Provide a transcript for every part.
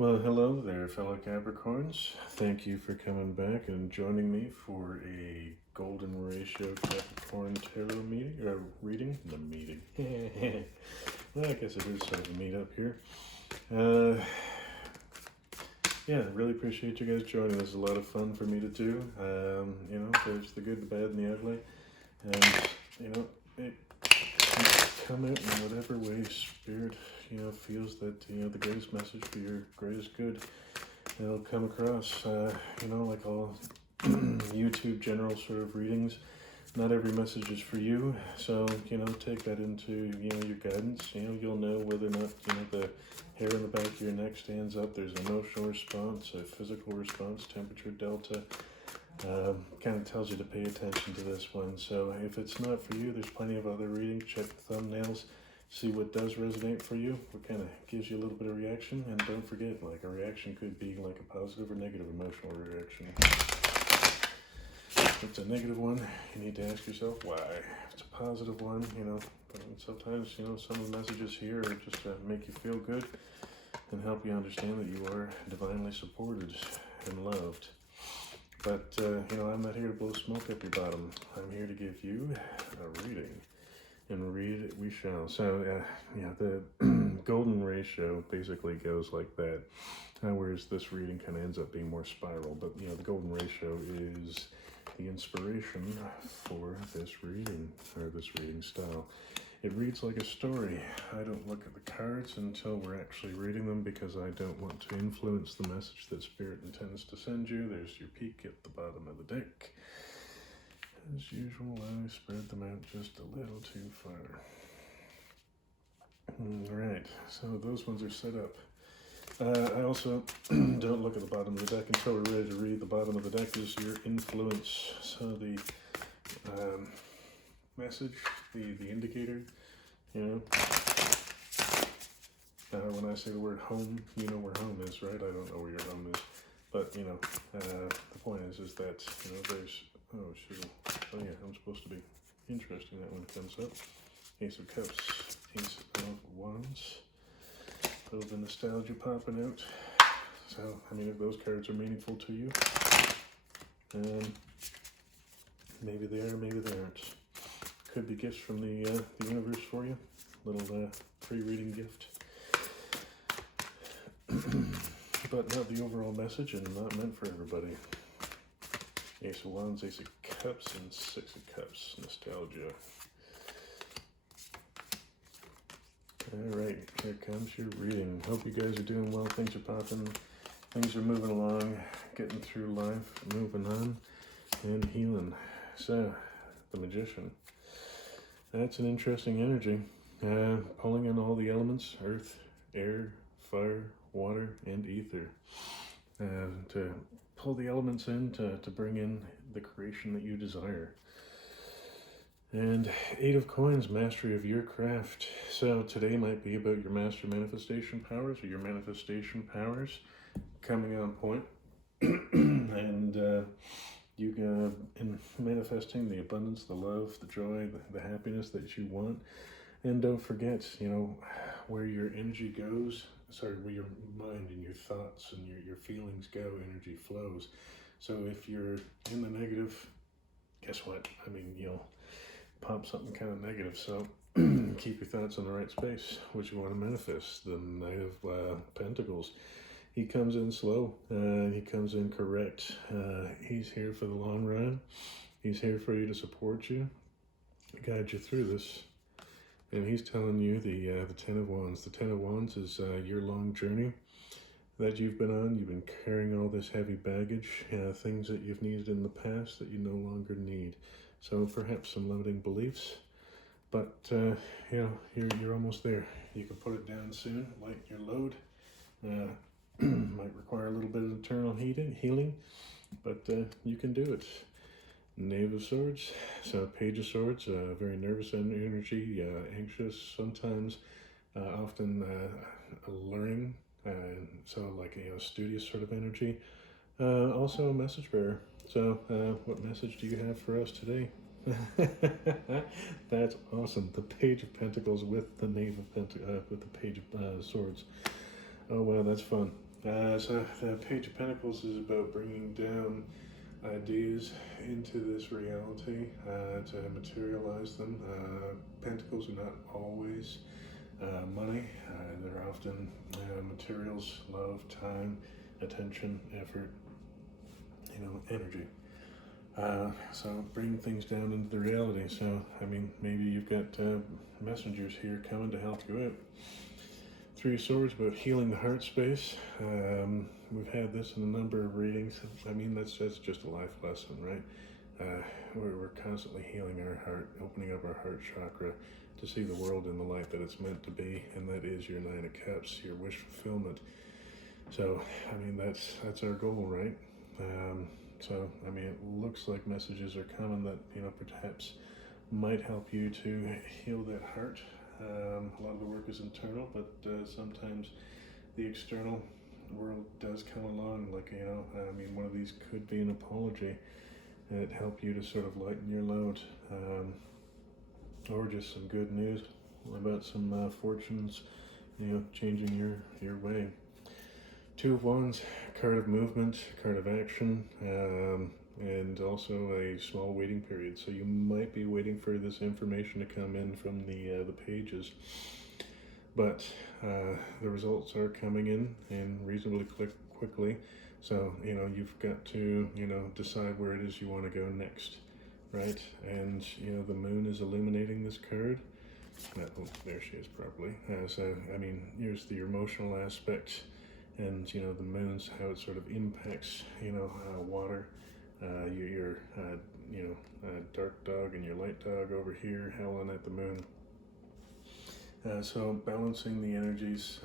Well, hello there, fellow Capricorns. Thank you for coming back and joining me for a Golden Ratio Capricorn Tarot meeting, or reading? The meeting. Well, I guess it is sort of a meet up here. Yeah, really appreciate you guys joining. This is a lot of fun for me to do. There's the good, the bad, and the ugly. And, it can come out in whatever way Spirit, feels that, the greatest message for your greatest good. It'll come across, like all YouTube general sort of readings. Not every message is for you, so, take that into, your guidance. You'll know whether or not, the hair in the back of your neck stands up. There's an emotional response, a physical response, temperature delta. Kind of tells you to pay attention to this one. So if it's not for you, there's plenty of other readings. Check the thumbnails, see what does resonate for you, what kind of gives you a little bit of reaction. And don't forget, like, a reaction could be like a positive or negative emotional reaction. If it's a negative one, you need to ask yourself why. If it's a positive one, sometimes, some of the messages here are just to make you feel good and help you understand that you are divinely supported and loved. But, I'm not here to blow smoke up your bottom. I'm here to give you a reading, and read it we shall. So, the golden ratio basically goes like that, whereas this reading kind of ends up being more spiral. But, the golden ratio is the inspiration for this reading, or this reading style. It reads like a story. I don't look at the cards until we're actually reading them because I don't want to influence the message that Spirit intends to send you. There's your peek at the bottom of the deck. As usual, I spread them out just a little too far. Alright, so those ones are set up. I also don't look at the bottom of the deck until we're ready to read. The bottom of the deck is your influence. So the message, the indicator, when I say the word home, you know where home is, right? I don't know where your home is, but the point is that there's I'm supposed to be interesting that when it comes up. Ace of Cups, Ace of Wands, a little bit of nostalgia popping out. So if those cards are meaningful to you, maybe they are, maybe they aren't. Could be gifts from the universe for you. Little pre-reading gift. But not the overall message, and not meant for everybody. Ace of Wands, Ace of Cups, and Six of Cups. Nostalgia. Alright, here comes your reading. Hope you guys are doing well. Things are popping. Things are moving along. Getting through life. Moving on. And healing. So, the Magician. That's an interesting energy. Pulling in all the elements, earth, air, fire, water, and ether. To pull the elements in to bring in the creation that you desire. And Eight of Coins, mastery of your craft. So today might be about your master manifestation powers, or your manifestation powers coming on point. And you in manifesting the abundance, the love, the joy, the happiness that you want. And don't forget, where your energy goes, where your mind and your thoughts and your feelings go, energy flows. So if you're in the negative, guess what? You'll pop something kind of negative. So keep your thoughts in the right space, what you want to manifest. The Knight of Pentacles. He comes in slow, he comes in correct. He's here for the long run. He's here for you, to support you, guide you through this. And he's telling you the Ten of Wands. The Ten of Wands is your long journey that you've been on. You've been carrying all this heavy baggage, things that you've needed in the past that you no longer need. So perhaps some limiting beliefs, but you're almost there. You can put it down soon, lighten your load. Might require a little bit of internal healing, but you can do it. Knave of Swords, so Page of Swords, very nervous energy, anxious sometimes, often alluring, so like a studious sort of energy. Also a message bearer. So what message do you have for us today? That's awesome. The Page of Pentacles with the Knave of with the Page of Swords. Oh wow, that's fun. So the Page of Pentacles is about bringing down ideas into this reality to materialize them. Pentacles are not always money. They're often materials, love, time, attention, effort, energy. So bring things down into the reality. So, I mean, maybe you've got messengers here coming to help you out. Three of Swords, about healing the heart space. We've had this in a number of readings. I mean, that's just a life lesson, right? We're constantly healing our heart, opening up our heart chakra to see the world in the light that it's meant to be, and that is your Nine of Cups, your wish fulfillment. So, I mean, that's our goal, right? So, I mean, it looks like messages are coming that, perhaps might help you to heal that heart. A lot of the work is internal, but sometimes the external world does come along. Like, I mean, one of these could be an apology that help you to sort of lighten your load, or just some good news about some fortunes, changing your way. Two of Wands, card of movement, card of action, and also a small waiting period. So you might be waiting for this information to come in from the pages, but the results are coming in reasonably quickly. So you've got to decide where it is you want to go next, right? And the moon is illuminating this card. Oh, there she is properly. So I mean, here's the emotional aspect. And the moon's how it sort of impacts water, your dark dog and your light dog over here howling at the moon. So balancing the energies,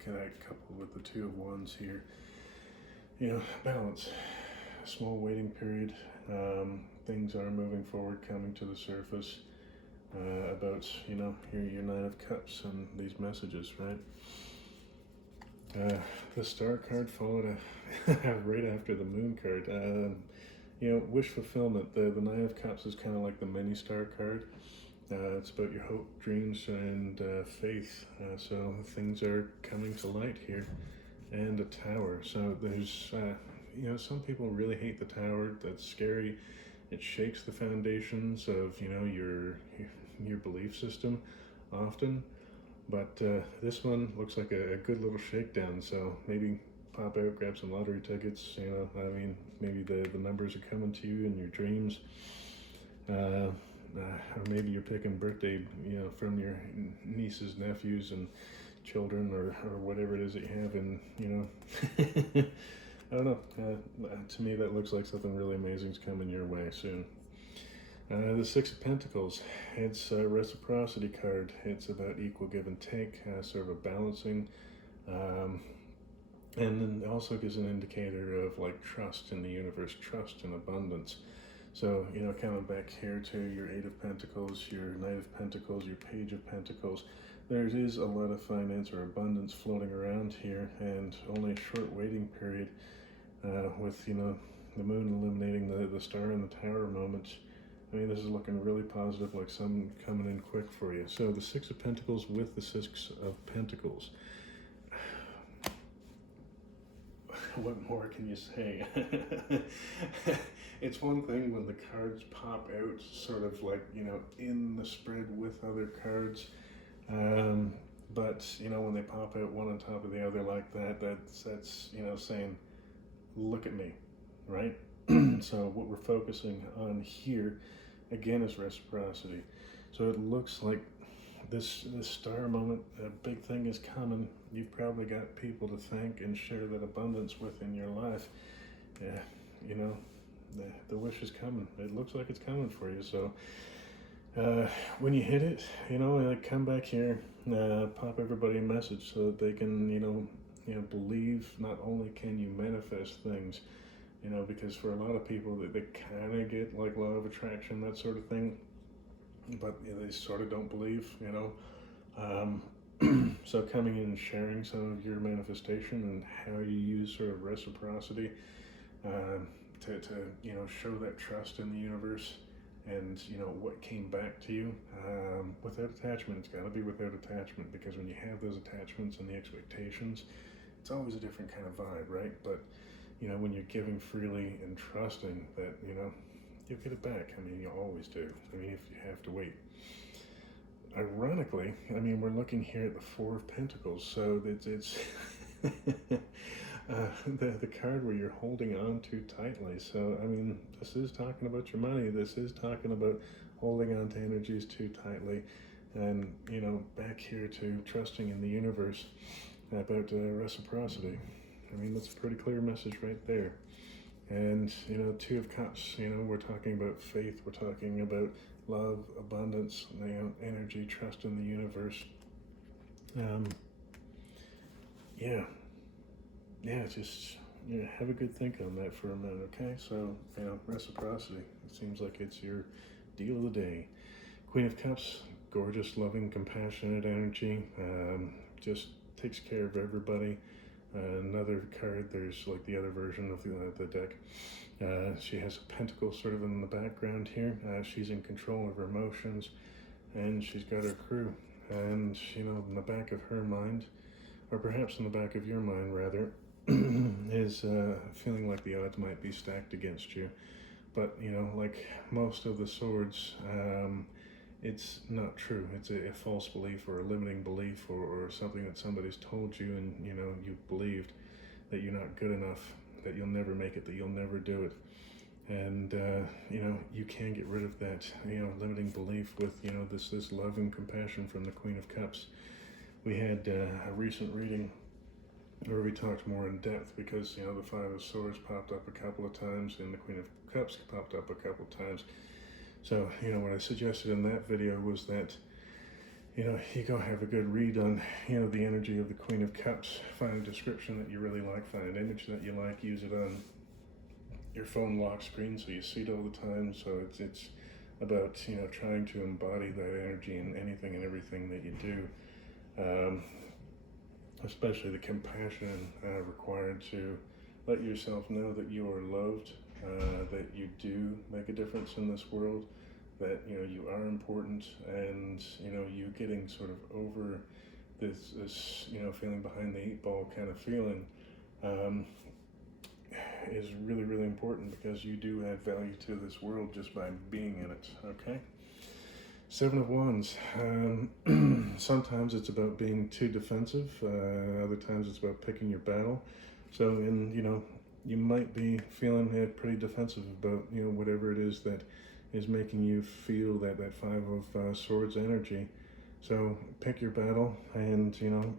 connect coupled with the Two of Wands here. Balance. Small waiting period. Things are moving forward, coming to the surface about your Nine of Cups and these messages, right? The Star card followed right after the Moon card. Wish fulfillment. The Nine of Cups is kind of like the mini Star card. It's about your hope, dreams, and faith. So things are coming to light here. And a Tower. So there's, some people really hate the Tower. That's scary. It shakes the foundations of, your belief system often. But this one looks like a good little shakedown, so maybe pop out, grab some lottery tickets, I mean, maybe the numbers are coming to you in your dreams, or maybe you're picking birthday, from your nieces, nephews, and children, or whatever it is that you have, and, I don't know, to me that looks like something really amazing is coming your way soon. The Six of Pentacles, it's a reciprocity card. It's about equal give and take, sort of a balancing, and then it also gives an indicator of like trust in the universe, trust and abundance. So, coming back here to your Eight of Pentacles, your Knight of Pentacles, your Page of Pentacles, there is a lot of finance or abundance floating around here, and only a short waiting period with, the moon illuminating the Star and the Tower moment. I mean, this is looking really positive, like something coming in quick for you. So the Six of Pentacles with the Six of Pentacles. What more can you say? It's one thing when the cards pop out sort of like, in the spread with other cards. But, when they pop out one on top of the other like that's saying, look at me, right? So what we're focusing on here, again, is reciprocity. So it looks like this Star moment, a big thing is coming. You've probably got people to thank and share that abundance with in your life. The wish is coming. It looks like it's coming for you. So when you hit it, come back here, pop everybody a message so that they can, believe not only can you manifest things, because for a lot of people, they kind of get like law of attraction, that sort of thing, but they sort of don't believe, so coming in and sharing some of your manifestation and how you use sort of reciprocity to show that trust in the universe and, what came back to you without attachment. It's got to be without attachment, because when you have those attachments and the expectations, it's always a different kind of vibe, right? But, you know, when you're giving freely and trusting that, you know, you'll get it back. I mean, you always do. I mean, if you have to wait. Ironically, I mean, we're looking here at the Four of Pentacles, so it's the card where you're holding on too tightly. So, I mean, this is talking about your money. This is talking about holding on to energies too tightly. And, you know, back here to trusting in the universe about reciprocity. I mean, that's a pretty clear message right there. And, you know, Two of Cups, you know, we're talking about faith. We're talking about love, abundance, you know, energy, trust in the universe. Just have a good think on that for a minute, okay? So, you know, reciprocity. It seems like it's your deal of the day. Queen of Cups, gorgeous, loving, compassionate energy. Just takes care of everybody. Another card, there's like the other version of the deck. She has a pentacle sort of in the background here. She's in control of her emotions, and she's got her crew. And, you know, in the back of her mind, or perhaps in the back of your mind rather, is feeling like the odds might be stacked against you. But, you know, like most of the swords, it's not true. It's a false belief or a limiting belief, or something that somebody's told you, and, you know, you believed that you're not good enough, that you'll never make it, that you'll never do it. And, you know, you can get rid of that, you know, limiting belief with, you know, this love and compassion from the Queen of Cups. We had a recent reading where we talked more in depth because, you know, the Five of Swords popped up a couple of times and the Queen of Cups popped up a couple of times. So, you know, what I suggested in that video was that, you know, you go have a good read on, you know, the energy of the Queen of Cups. Find a description that you really like, find an image that you like, use it on your phone lock screen so you see it all the time. So it's about, you know, trying to embody that energy in anything and everything that you do. Especially the compassion required to let yourself know that you are loved, that you do make a difference in this world, that, you know, you are important, and, you know, you getting sort of over this you know, feeling behind the eight ball kind of feeling is really, really important, because you do add value to this world just by being in it, okay? Seven of Wands. Sometimes it's about being too defensive. Other times it's about picking your battle. So, you know, you might be feeling pretty defensive about, you know, whatever it is that is making you feel that Five of Swords energy. So pick your battle, and, you know,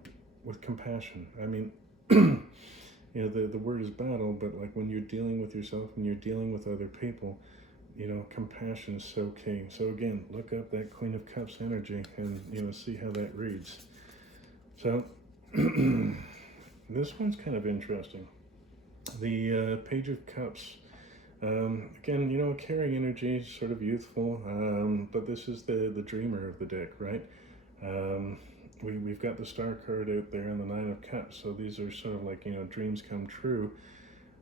with compassion. I mean, you know, the word is battle, but like when you're dealing with yourself and you're dealing with other people, you know, compassion is so key. So again, look up that Queen of Cups energy and, you know, see how that reads. So this one's kind of interesting. The Page of Cups. Again, you know, carrying energy, sort of youthful, but this is the dreamer of the deck, right? We've got the Star card out there and the Nine of Cups. So these are sort of like, you know, dreams come true.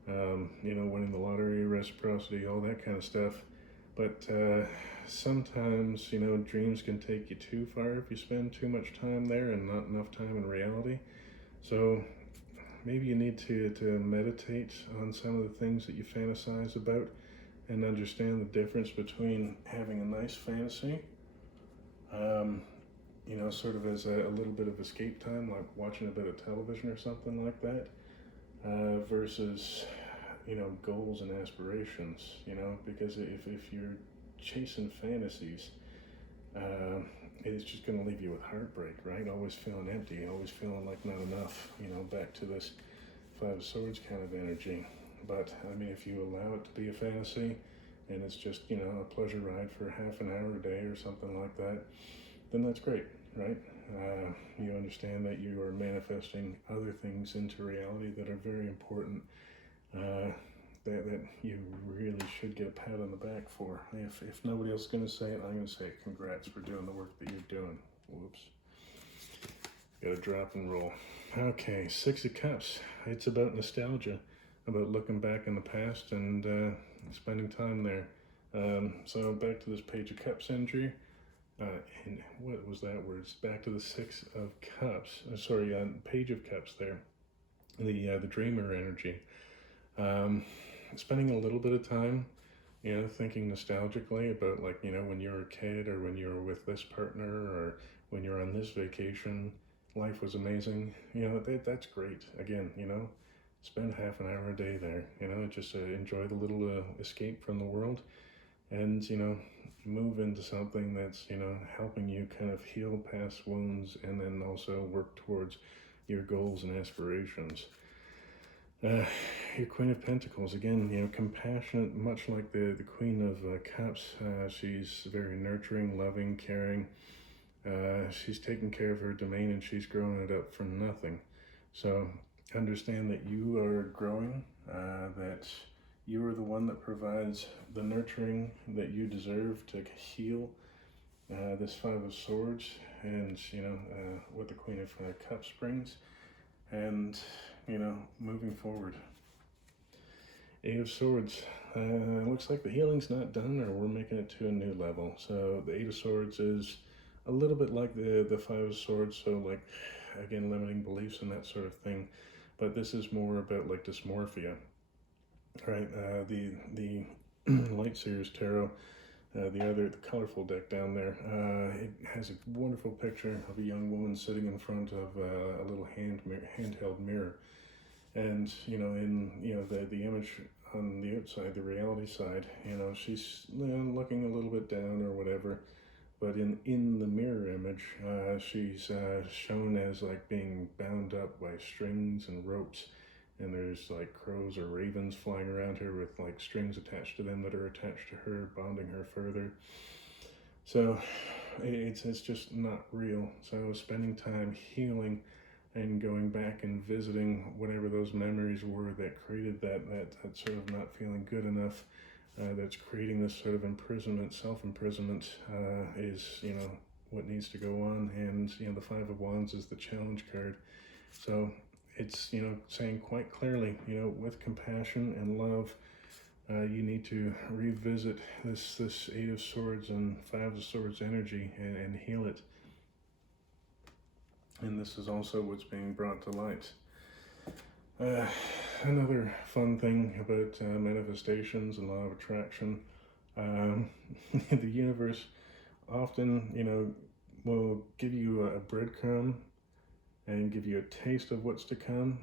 You know, winning the lottery, reciprocity, all that kind of stuff. But sometimes, you know, dreams can take you too far if you spend too much time there and not enough time in reality. So maybe you need to meditate on some of the things that you fantasize about and understand the difference between having a nice fantasy, you know, sort of as a little bit of escape time, like watching a bit of television or something like that, versus, you know, goals and aspirations, you know, because if you're chasing fantasies, it's just going to leave you with heartbreak, right? Always feeling empty, always feeling like not enough, you know, back to this Five of Swords kind of energy. But, I mean, if you allow it to be a fantasy, and it's just, you know, a pleasure ride for half an hour a day or something like that, then that's great, right? You understand that you are manifesting other things into reality that are very important, that you really should get a pat on the back for. If nobody else is going to say it, I'm going to say it. Congrats for doing the work that you're doing. Whoops. Got to drop and roll. Okay, Six of Cups. It's about nostalgia, about looking back in the past and spending time there. So back to this Page of Cups energy. And what was that word? It's back to the Six of Cups. Page of Cups there. the dreamer energy. Spending a little bit of time, thinking nostalgically about, like, when you were a kid, or when you were with this partner, or when you're on this vacation, life was amazing. That's great. Again, spend half an hour a day there, just enjoy the little escape from the world, and, move into something that's, helping you kind of heal past wounds, and then also work towards your goals and aspirations. Your Queen of Pentacles, again, compassionate, much like the Queen of Cups. She's very nurturing, loving, caring. She's taking care of her domain, and she's growing it up from nothing. So understand that you are growing, that you are the one that provides the nurturing that you deserve to heal this Five of Swords, and, what the Queen of Cups brings, and, moving forward. Eight of Swords. Looks like the healing's not done, or we're making it to a new level. So the Eight of Swords is a little bit like the Five of Swords, so, like, again, limiting beliefs and that sort of thing. But this is more about, like, dysmorphia, right? The Light Seers Tarot, the colorful deck down there, it has a wonderful picture of a young woman sitting in front of a little handheld mirror. And, the image on the outside, the reality side, she's looking a little bit down or whatever. But in the mirror image, she's shown as, like, being bound up by strings and ropes. And there's, like, crows or ravens flying around her with, like, strings attached to them that are attached to her, bonding her further. So it's just not real. So spending time healing and going back and visiting whatever those memories were that created that sort of not feeling good enough, that's creating this sort of imprisonment, self-imprisonment, is, what needs to go on. And, the Five of Wands is the challenge card. So it's, saying quite clearly, with compassion and love, you need to revisit this Eight of Swords and Five of Swords energy, and heal it. And this is also what's being brought to light. Another fun thing about manifestations and law of attraction, the universe often, will give you a breadcrumb and give you a taste of what's to come,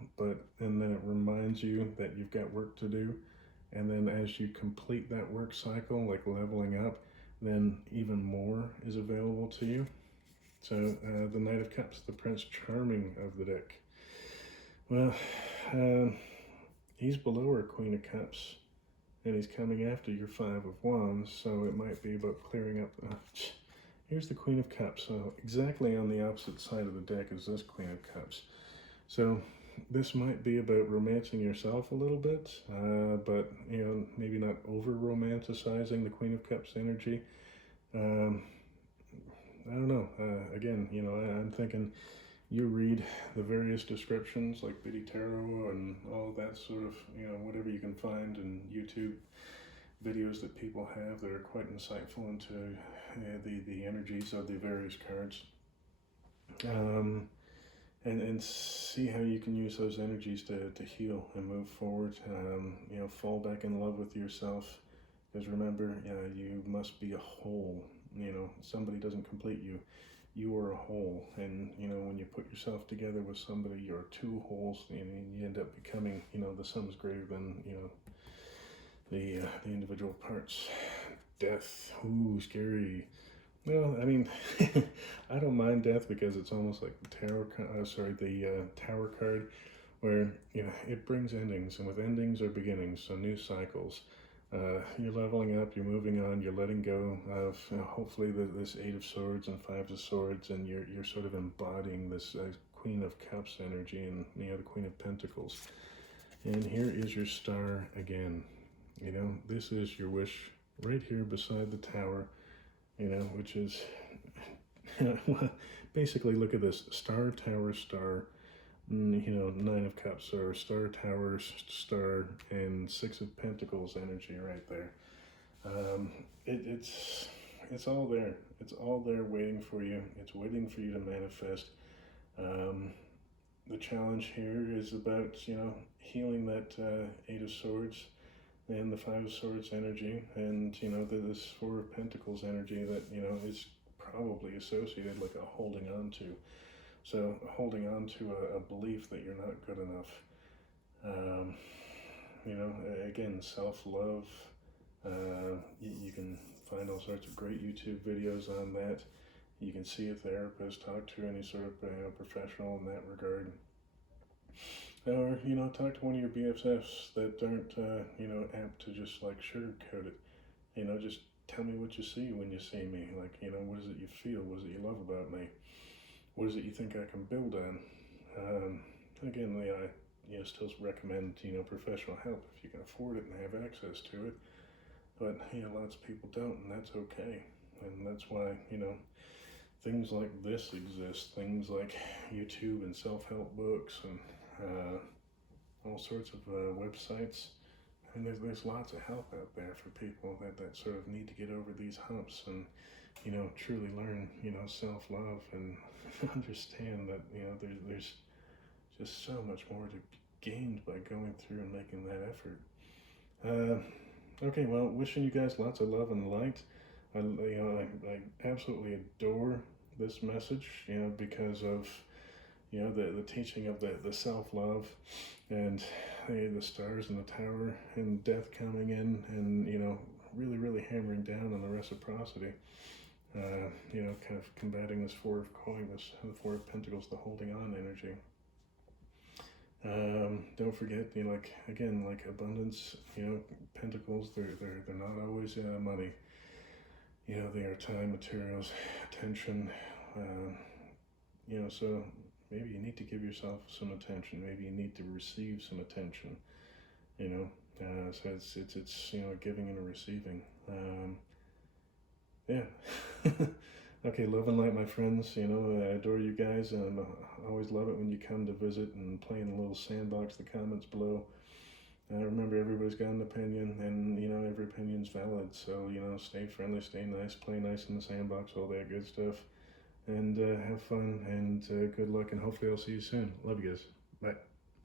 and then it reminds you that you've got work to do. And then as you complete that work cycle, like leveling up, then even more is available to you. So the Knight of Cups, the Prince Charming of the deck. Well, he's below our Queen of Cups, and he's coming after your Five of Wands, so it might be about clearing up. Here's the Queen of Cups, so exactly on the opposite side of the deck is this Queen of Cups. So this might be about romancing yourself a little bit, but, maybe not over-romanticizing the Queen of Cups energy. I don't know. Again, I'm thinking you read the various descriptions, like Biddy Tarot and all that sort of, whatever you can find in YouTube videos that people have that are quite insightful into the energies of the various cards. And see how you can use those energies to heal and move forward. Fall back in love with yourself. Because remember, you must be a whole. Somebody doesn't complete you. You are a whole. And, when you put yourself together with somebody, you're two wholes, and you end up becoming, the sum is greater than, the individual parts. Death. Ooh, scary. Well, I mean, I don't mind death because it's almost like the Tower card, where, it brings endings, and with endings are beginnings, so new cycles. You're leveling up, you're moving on, you're letting go of, hopefully this Eight of Swords and Five of Swords, and you're sort of embodying this Queen of Cups energy and, the Queen of Pentacles. And here is your star again. This is your wish right here beside the tower, which is, basically, look at this, star, tower, star, Nine of Cups, or star, tower, star, and Six of Pentacles energy right there. It's all there. It's all there waiting for you. It's waiting for you to manifest. the challenge here is about, you know, healing that Eight of Swords and the Five of Swords energy, and, you know, this Four of Pentacles energy that, you know, is probably associated like a holding on to. So holding on to a belief that you're not good enough. You know, again, self-love. You can find all sorts of great YouTube videos on that. You can see a therapist, talk to any sort of professional in that regard. Or, you know, talk to one of your BFFs that aren't, you know, apt to just like sugarcoat it. You know, just tell me what you see when you see me. Like, you know, what is it you feel? What is it you love about me? What is it you think I can build on? Again, you know, still recommend, you know, professional help if you can afford it and have access to it. But, you know, lots of people don't, and that's okay. And that's why, you know, things like this exist. Things like YouTube and self-help books and all sorts of websites. And there's lots of help out there for people that sort of need to get over these humps and, you know, truly learn, you know, self-love and understand that, you know, there's just so much more to be gained by going through and making that effort. Okay, well, wishing you guys lots of love and light. I absolutely adore this message, you know, because of, you know, the teaching of the self-love and the stars in the tower and death coming in and, you know, really hammering down on the reciprocity. You know, kind of combating this Four of Coins, the Four of Pentacles, the holding on energy. Don't forget, you know, like, again, like abundance, you know, pentacles, they're not always money. You know, they are time, materials, attention, you know, so maybe you need to give yourself some attention. Maybe you need to receive some attention, you know. So it's you know, giving and receiving. Yeah. Okay, love and light, my friends. You know, I adore you guys, and I always love it when you come to visit and play in the little sandbox, the comments below. Remember, everybody's got an opinion, and, you know, every opinion's valid. So, you know, stay friendly, stay nice, play nice in the sandbox, all that good stuff. And have fun, and good luck, and hopefully I'll see you soon. Love you guys.